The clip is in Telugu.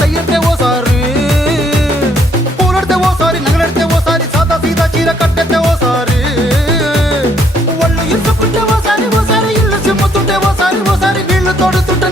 సయ్యంటే ఓసారి, పూలడితే ఓసారి, నగలడితే ఓసారి, సాదా సీదా చీర కట్టెత్తే ఓసారి, ఒళ్ళు ఇసుకుంటే ఓసారి, ఓసారి ఇల్లు చిమ్ముతుంటే ఓసారి, ఓసారి నీళ్లు తోడుతుంటే